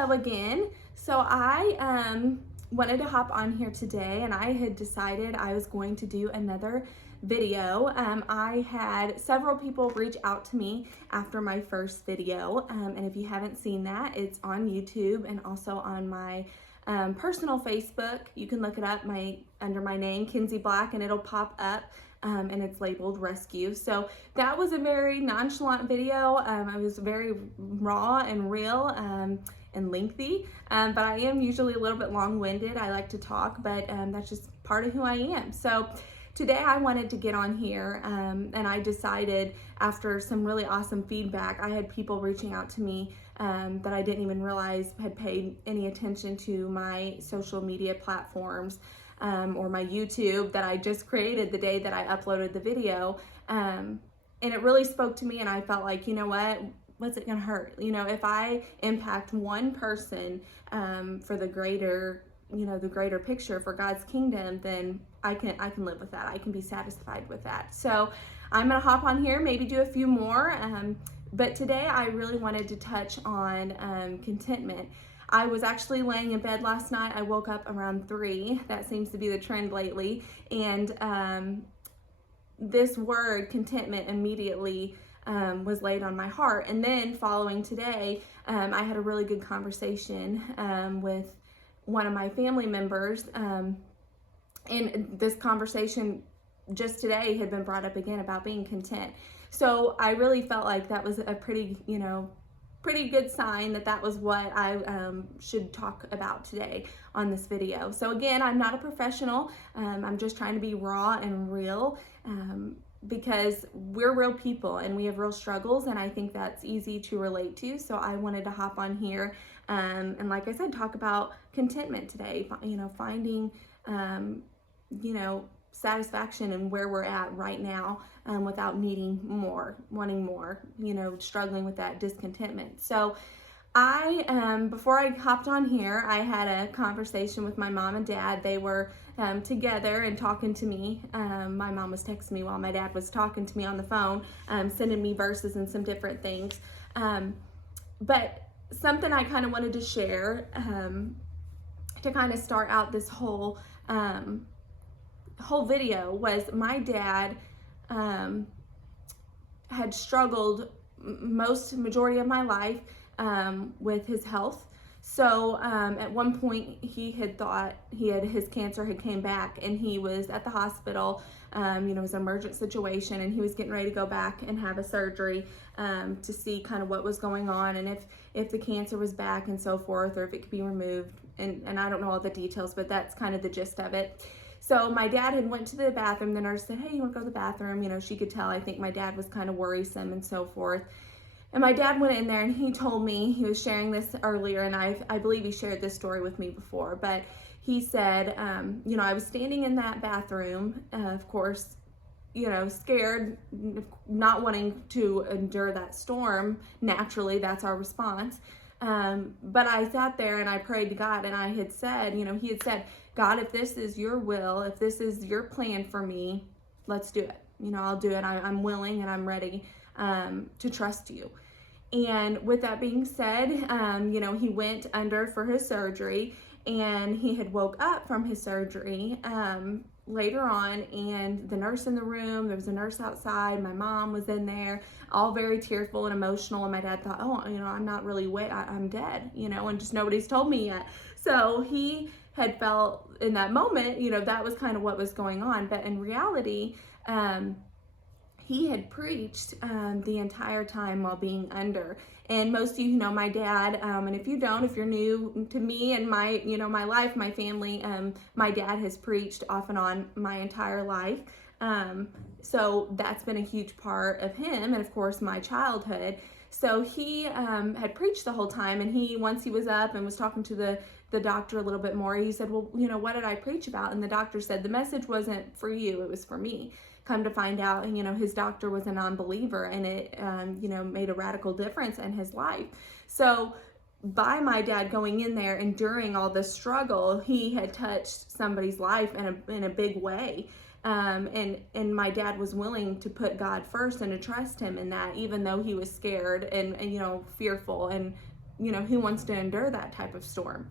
Hello again. So I wanted to hop on here today, and I had decided I was going to do another video. I had several people reach out to me after my first video, and if you haven't seen that, it's on YouTube and also on my personal Facebook. You can look it up under my name, Kinsey Black, and it'll pop up. And it's labeled rescue. So that was a very nonchalant video. I was very raw and real and lengthy, but I am usually a little bit long-winded. I like to talk, but that's just part of who I am. So today I wanted to get on here and I decided, after some really awesome feedback, I had people reaching out to me that I didn't even realize had paid any attention to my social media platforms. Or my YouTube that I just created the day that I uploaded the video. And it really spoke to me, and I felt like, you know what's it gonna hurt? You know, if I impact one person for the greater, the greater picture for God's kingdom, then I can live with that. I can be satisfied with that. So I'm gonna hop on here, maybe do a few more. But today I really wanted to touch on contentment. I was actually laying in bed last night. I woke up around 3. That seems to be the trend lately. And this word, contentment, immediately was laid on my heart. And then following today, I had a really good conversation with one of my family members. And this conversation just today had been brought up again about being content. So I really felt like that was a pretty good sign that was what I should talk about today on this video. So again, I'm not a professional. I'm just trying to be raw and real because we're real people and we have real struggles, and I think that's easy to relate to. So I wanted to hop on here and, like I said, talk about contentment today. Finding satisfaction in where we're at right now without needing more, wanting more, struggling with that discontentment. So I, before I hopped on here, I had a conversation with my mom and dad. They were together and talking to me. My mom was texting me while my dad was talking to me on the phone, sending me verses and some different things. But something I kind of wanted to share to kind of start out this whole video was my dad had struggled majority of my life with his health. So at one point he had thought his cancer had came back, and he was at the hospital. It was an emergent situation, and he was getting ready to go back and have a surgery to see kind of what was going on, and if the cancer was back and so forth, or if it could be removed. And I don't know all the details, but that's kind of the gist of it. So my dad had went to the bathroom. The nurse said, "Hey, you want to go to the bathroom?" She could tell, I think my dad was kind of worrisome and so forth. And my dad went in there, and he told me, he was sharing this earlier, and I believe he shared this story with me before, but he said, I was standing in that bathroom, of course, scared, not wanting to endure that storm. Naturally, that's our response. But I sat there and I prayed to God, and I had said, he had said, "God, if this is your will, if this is your plan for me, let's do it. I'll do it. I'm willing and I'm ready to trust you." And with that being said, he went under for his surgery, and he had woke up from his surgery later on, and the nurse in the room, there was a nurse outside, my mom was in there, all very tearful and emotional, and my dad thought, "Oh, I'm not really I'm dead, and just nobody's told me yet." So he had felt in that moment, that was kind of what was going on. But in reality, he had preached the entire time while being under. And most of you know my dad, and if you don't, if you're new to me and my, my life, my family, my dad has preached off and on my entire life. So that's been a huge part of him, and of course my childhood. So he had preached the whole time, and once he was up and was talking to the doctor a little bit more, he said, "Well, what did I preach about?" And the doctor said, "The message wasn't for you, it was for me." Come to find out, his doctor was a non-believer, and it, made a radical difference in his life. So by my dad going in there, enduring all this struggle, he had touched somebody's life in a big way. And my dad was willing to put God first and to trust him in that, even though he was scared and fearful and who wants to endure that type of storm?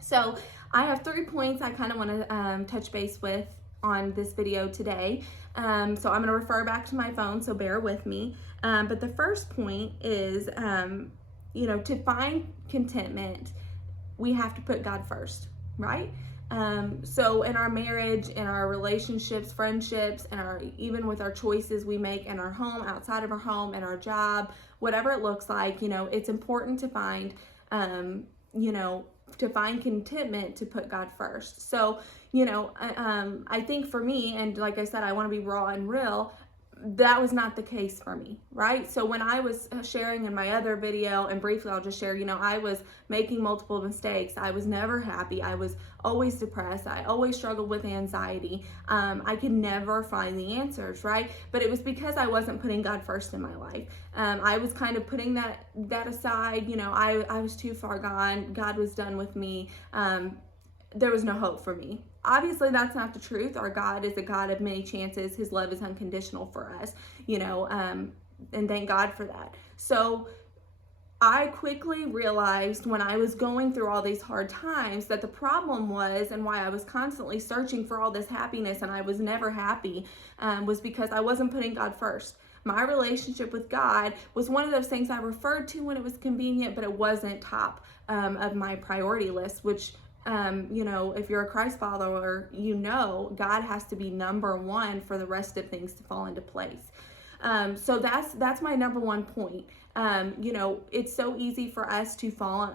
So I have 3 points I kind of want to touch base with on this video today. So I'm going to refer back to my phone, so bear with me. But the first point is, to find contentment, we have to put God first, right? So in our marriage, in our relationships, friendships, and even with our choices we make in our home, outside of our home, in our job, whatever it looks like, it's important to find, contentment, to put God first. So, I think for me, and like I said, I want to be raw and real, that was not the case for me, right? So when I was sharing in my other video, and briefly I'll just share, I was making multiple mistakes. I was never happy. I was always depressed. I always struggled with anxiety. I could never find the answers, right? But it was because I wasn't putting God first in my life. I was kind of putting that aside. I was too far gone. God was done with me. There was no hope for me. Obviously, that's not the truth. Our God is a God of many chances. His love is unconditional for us, and thank God for that. So I quickly realized when I was going through all these hard times that the problem was, and why I was constantly searching for all this happiness and I was never happy, was because I wasn't putting God first. My relationship with God was one of those things I referred to when it was convenient, but it wasn't top of my priority list, which if you're a Christ follower, God has to be number one for the rest of things to fall into place. So that's my number one point. It's so easy for us to fall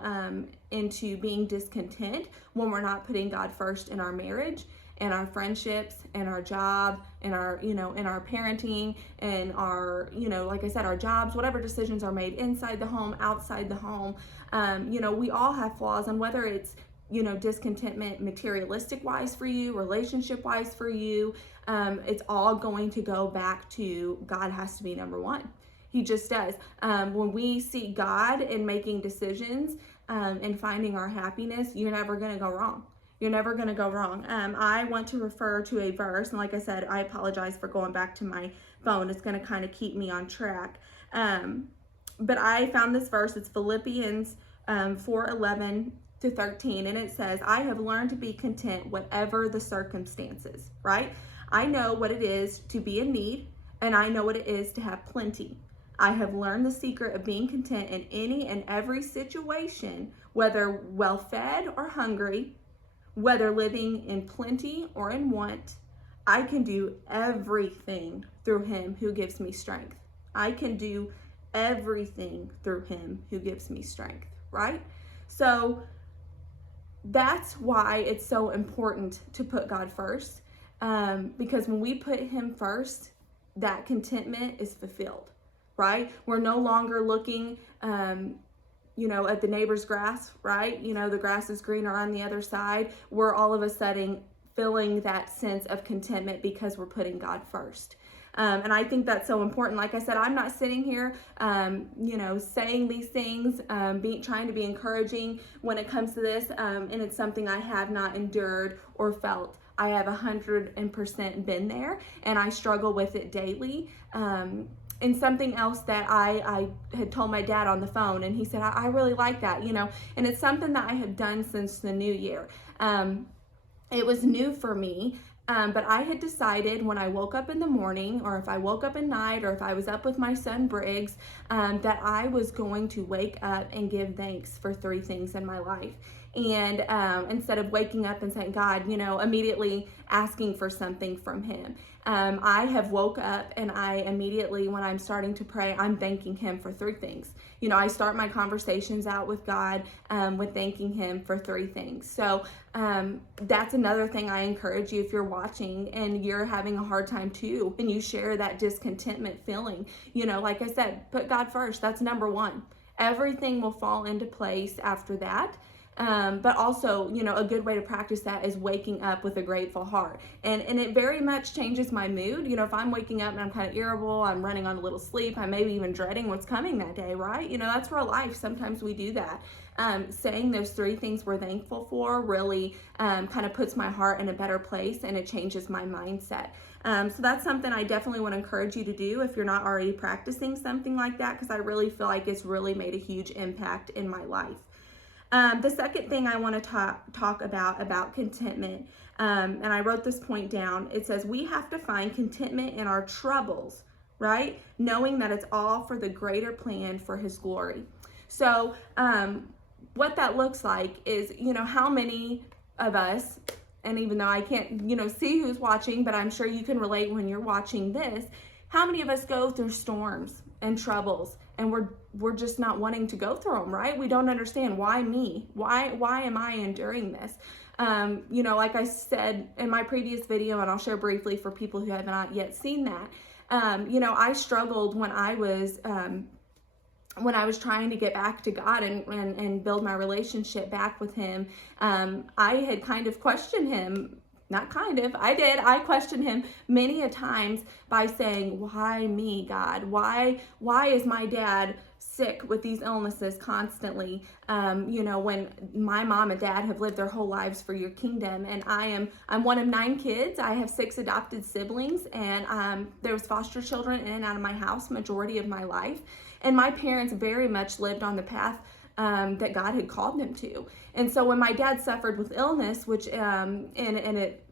into being discontent when we're not putting God first in our marriage, in our friendships, in our job, in our, in our parenting, and our, like I said, our jobs, whatever decisions are made inside the home, outside the home. We all have flaws, and whether it's discontentment materialistic wise for you, relationship wise for you, it's all going to go back to God has to be number one. He just does. When we see God in making decisions and finding our happiness, you're never going to go wrong. You're never going to go wrong. I want to refer to a verse, and like I said, I apologize for going back to my phone. It's going to kind of keep me on track. But I found this verse. It's Philippians 4:11 to 13, and it says, I have learned to be content whatever the circumstances, right? I know what it is to be in need, and I know what it is to have plenty. I have learned the secret of being content in any and every situation, whether well-fed or hungry, whether living in plenty or in want. I can do everything through him who gives me strength. I can do everything through him who gives me strength, right? So that's why it's so important to put God first, because when we put him first, that contentment is fulfilled, right? We're no longer looking, at the neighbor's grass, right? The grass is greener on the other side. We're all of a sudden feeling that sense of contentment because we're putting God first. And I think that's so important. Like I said, I'm not sitting here, saying these things, trying to be encouraging when it comes to this. And it's something I have not endured or felt. I have 100% been there, and I struggle with it daily. And something else that I had told my dad on the phone, and he said, I really like that, and it's something that I have done since the new year. It was new for me. But I had decided when I woke up in the morning, or if I woke up at night, or if I was up with my son Briggs, that I was going to wake up and give thanks for 3 things in my life. And instead of waking up and saying, God, immediately asking for something from him. I have woke up and I immediately, when I'm starting to pray, I'm thanking him for 3 things. I start my conversations out with God with thanking him for 3 things. So that's another thing I encourage you, if you're watching and you're having a hard time too, and you share that discontentment feeling, like I said, put God first. That's number one. Everything will fall into place after that. But also, a good way to practice that is waking up with a grateful heart. And it very much changes my mood. If I'm waking up and I'm kind of irritable, I'm running on a little sleep, I may be even dreading what's coming that day, right? That's real life. Sometimes we do that. Saying those 3 things we're thankful for really kind of puts my heart in a better place, and it changes my mindset. So that's something I definitely want to encourage you to do if you're not already practicing something like that, because I really feel like it's really made a huge impact in my life. The second thing I want to talk about contentment, and I wrote this point down. It says we have to find contentment in our troubles, right? Knowing that it's all for the greater plan for His glory. So what that looks like is, how many of us, and even though I can't, see who's watching, but I'm sure you can relate when you're watching this, how many of us go through storms and troubles and we're just not wanting to go through them, right? We don't understand, why me? Why am I enduring this? Like I said in my previous video, and I'll share briefly for people who have not yet seen that, I struggled when I was trying to get back to God and build my relationship back with Him. I had kind of questioned Him. I questioned Him many a times by saying, why me, God? Why is my dad sick with these illnesses constantly? When my mom and dad have lived their whole lives for your kingdom, and I'm one of 9 kids. I have 6 adopted siblings, and there was foster children in and out of my house majority of my life. And my parents very much lived on the path that God had called them to. And so when my dad suffered with illness, which and it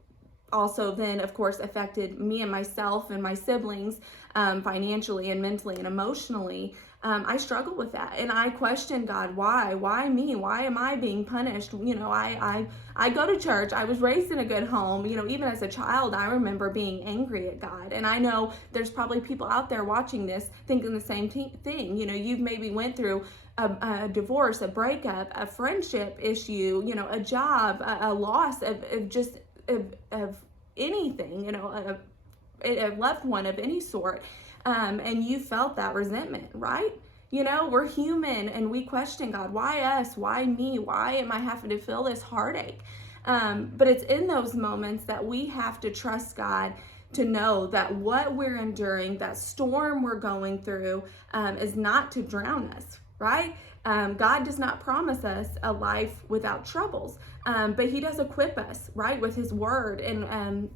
also then of course affected me and myself and my siblings financially and mentally and emotionally, I struggled with that, and I questioned God. Why me? Why am I being punished? I go to church. I was raised in a good home. Even as a child, I remember being angry at God. And I know there's probably people out there watching this thinking the same thing. You've maybe went through a divorce, a breakup, a friendship issue, a job, a loss of anything, a loved one of any sort. And you felt that resentment, right? We're human and we question God. Why us? Why me? Why am I having to feel this heartache? But it's in those moments that we have to trust God to know that what we're enduring, that storm we're going through, is not to drown us, right? God does not promise us a life without troubles, but He does equip us, right, with His word and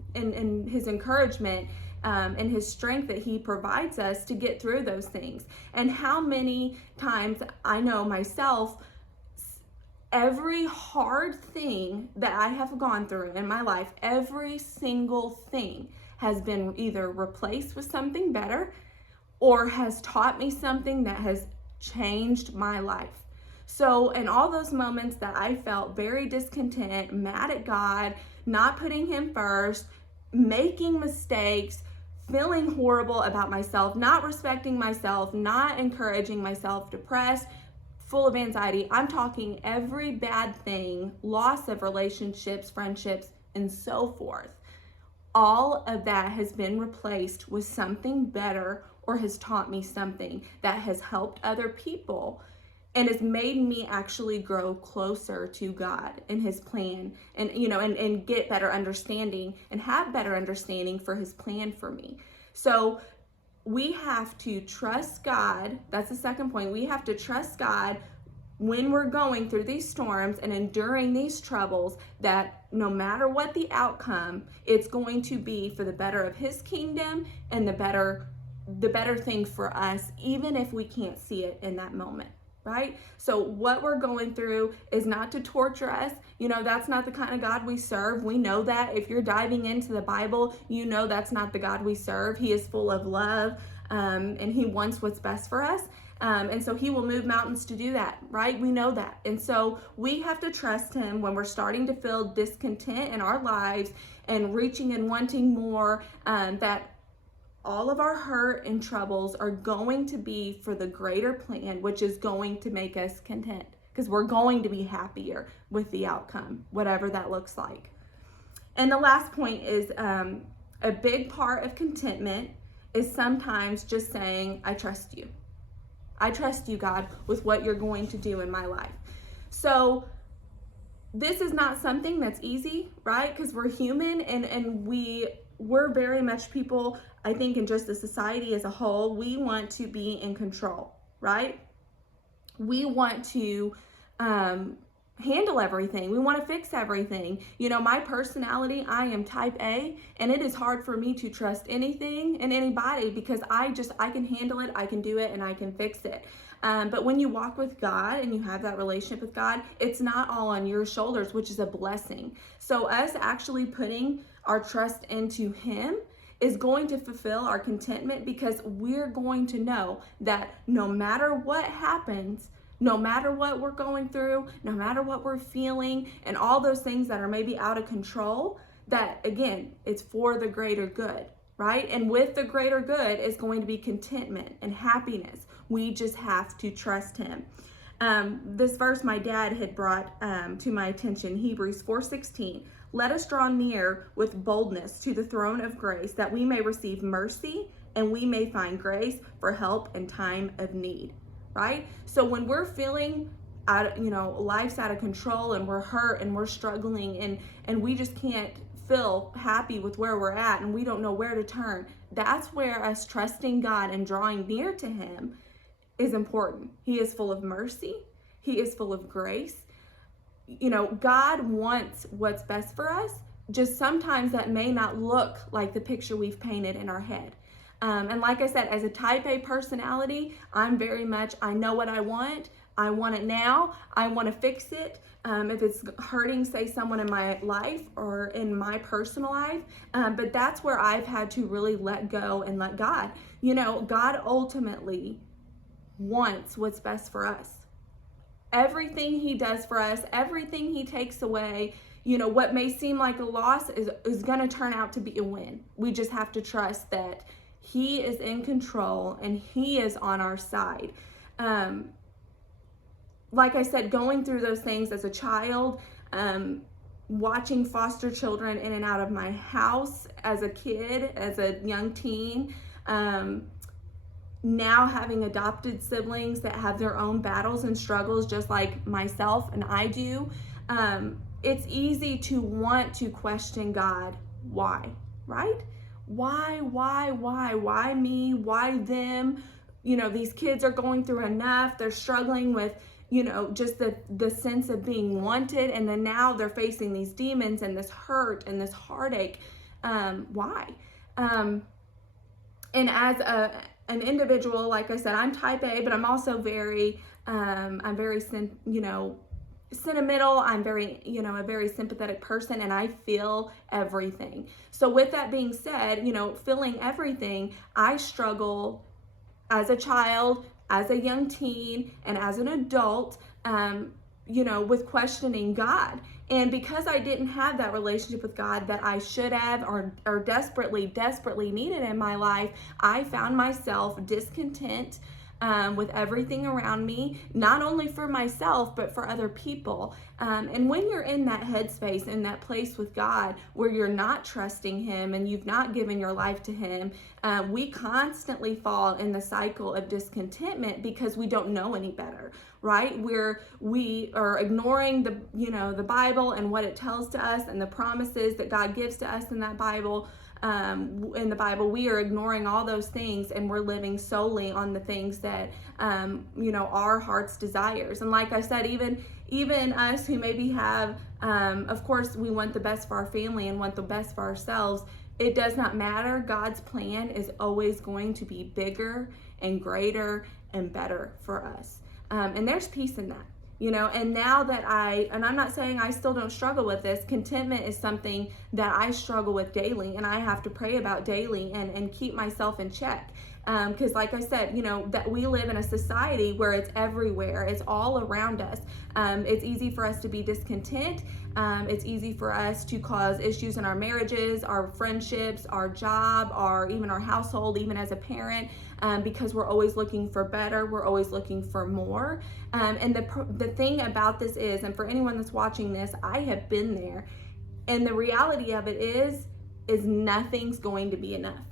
His encouragement and His strength that He provides us to get through those things. And how many times I know myself, every hard thing that I have gone through in my life, every single thing has been either replaced with something better or has taught me something that has changed my life. So in all those moments that I felt very discontent, mad at God, not putting Him first, making mistakes, feeling horrible about myself, not respecting myself, not encouraging myself, depressed, full of anxiety, I'm talking every bad thing, loss of relationships, friendships, and so forth. All of that has been replaced with something better, or has taught me something that has helped other people and has made me actually grow closer to God and His plan, and and get better understanding and have better understanding for His plan for me. So we have to trust God. That's the second point. We have to trust God when we're going through these storms and enduring these troubles, that no matter what the outcome, it's going to be for the better of His kingdom and the better thing for us, even if we can't see it in that moment, right? So what we're going through is not to torture us. That's not the kind of God we serve. We know that. If you're diving into the Bible, that's not the God we serve. He is full of love, and He wants what's best for us. And so He will move mountains to do that, right? We know that. And so we have to trust Him when we're starting to feel discontent in our lives and reaching and wanting more, that all of our hurt and troubles are going to be for the greater plan, which is going to make us content, because we're going to be happier with the outcome, whatever that looks like. And the last point is a big part of contentment is sometimes just saying, I trust you. I trust you, God, with what you're going to do in my life. So this is not something that's easy, right? Because we're human and we're very much people, I think, in just the society as a whole, we want to be in control, right? We want to handle everything. We want to fix everything. My personality, I am type A, and it is hard for me to trust anything and anybody because I can handle it, I can do it, and I can fix it. But when you walk with God and you have that relationship with God, it's not all on your shoulders, which is a blessing. So us actually putting our trust into Him is going to fulfill our contentment, because we're going to know that no matter what happens, no matter what we're going through, no matter what we're feeling, and all those things that are maybe out of control, that again, it's for the greater good, right? And with the greater good is going to be contentment and happiness. We just have to trust Him. This verse my dad had brought to my attention, Hebrews 4:16. Let us draw near with boldness to the throne of grace, that we may receive mercy and we may find grace for help in time of need. Right? So when we're feeling life's out of control and we're hurt and we're struggling and we just can't feel happy with where we're at and we don't know where to turn, that's where us trusting God and drawing near to Him is important. He is full of mercy. He is full of grace. God wants what's best for us. Just sometimes that may not look like the picture we've painted in our head. And like I said, as a type A personality, I'm very much, I know what I want it now, I want to fix it. If it's hurting, say, someone in my life or in my personal life, but that's where I've had to really let go and let God. God ultimately wants what's best for us. Everything He does for us, everything He takes away, what may seem like a loss is going to turn out to be a win. We just have to trust that He is in control and He is on our side. Like I said, going through those things as a child, watching foster children in and out of my house as a kid, as a young teen, now having adopted siblings that have their own battles and struggles just like myself and I do, it's easy to want to question God. Why? Right? Why me? Why them? These kids are going through enough. They're struggling with, just the sense of being wanted. And then now they're facing these demons and this hurt and this heartache. Why? And as an individual, like I said, I'm type A, but I'm also very sentimental. I'm very, a very sympathetic person, and I feel everything. So with that being said, feeling everything, I struggle as a child, as a young teen, and as an adult, with questioning God. And because I didn't have that relationship with God that I should have or desperately needed in my life, I found myself discontent with everything around me, not only for myself, but for other people. And when you're in that headspace, in that place with God, where you're not trusting Him and you've not given your life to Him, we constantly fall in the cycle of discontentment because we don't know any better, right? We are ignoring the Bible and what it tells to us and the promises that God gives to us in that Bible. In the Bible, we are ignoring all those things, and we're living solely on the things that our heart's desires. And like I said, even us who maybe have, of course, we want the best for our family and want the best for ourselves. It does not matter. God's plan is always going to be bigger and greater and better for us. And there's peace in that. And now that I'm not saying I still don't struggle with this, contentment is something that I struggle with daily, and I have to pray about daily and keep myself in check. Because like I said, that we live in a society where it's everywhere. It's all around us. It's easy for us to be discontent. It's easy for us to cause issues in our marriages, our friendships, our job, even our household, even as a parent, because we're always looking for better. We're always looking for more. And the thing about this is, and for anyone that's watching this, I have been there. And the reality of it is nothing's going to be enough.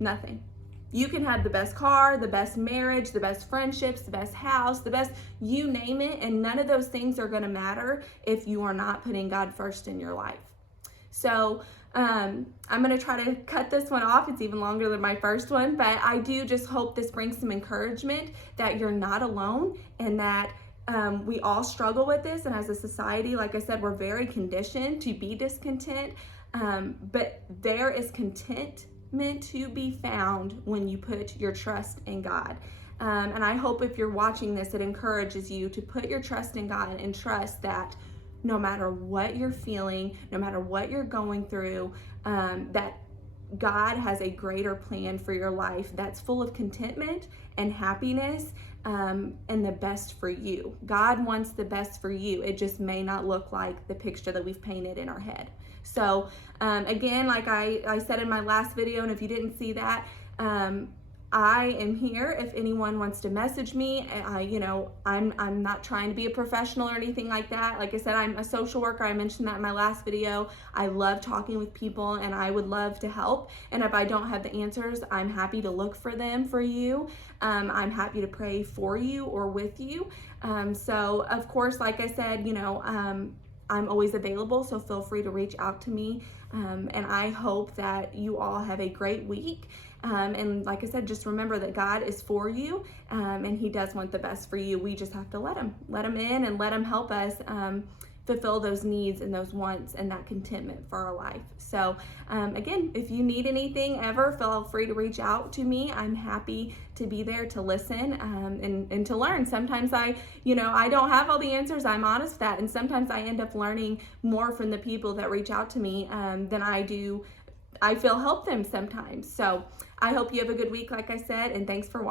Nothing. You can have the best car, the best marriage, the best friendships, the best house, the best, you name it, and none of those things are going to matter if you are not putting God first in your life. So I'm going to try to cut this one off. It's even longer than my first one, but I do just hope this brings some encouragement that you're not alone, and that We all struggle with this, and as a society, like I said, we're very conditioned to be discontent, but there is contentment to be found when you put your trust in God. And I hope if you're watching this, it encourages you to put your trust in God and trust that no matter what you're feeling, no matter what you're going through, that God has a greater plan for your life that's full of contentment and happiness, and the best for you. God wants the best for you. It just may not look like the picture that we've painted in our head. So again, like I said in my last video, and if you didn't see that, I am here if anyone wants to message me. I'm not trying to be a professional or anything like that. Like I said, I'm a social worker. I mentioned that in my last video. I love talking with people, and I would love to help. And if I don't have the answers, I'm happy to look for them for you. I'm happy to pray for you or with you. So of course, like I said, I'm always available, so feel free to reach out to me. And I hope that you all have a great week. And like I said, just remember that God is for you, and He does want the best for you. We just have to let Him in and let Him help us fulfill those needs and those wants and that contentment for our life. So again, if you need anything ever, feel free to reach out to me. I'm happy to be there to listen and to learn. Sometimes I don't have all the answers. I'm honest with that. And sometimes I end up learning more from the people that reach out to me than I feel help them sometimes. So I hope you have a good week, like I said, and thanks for watching.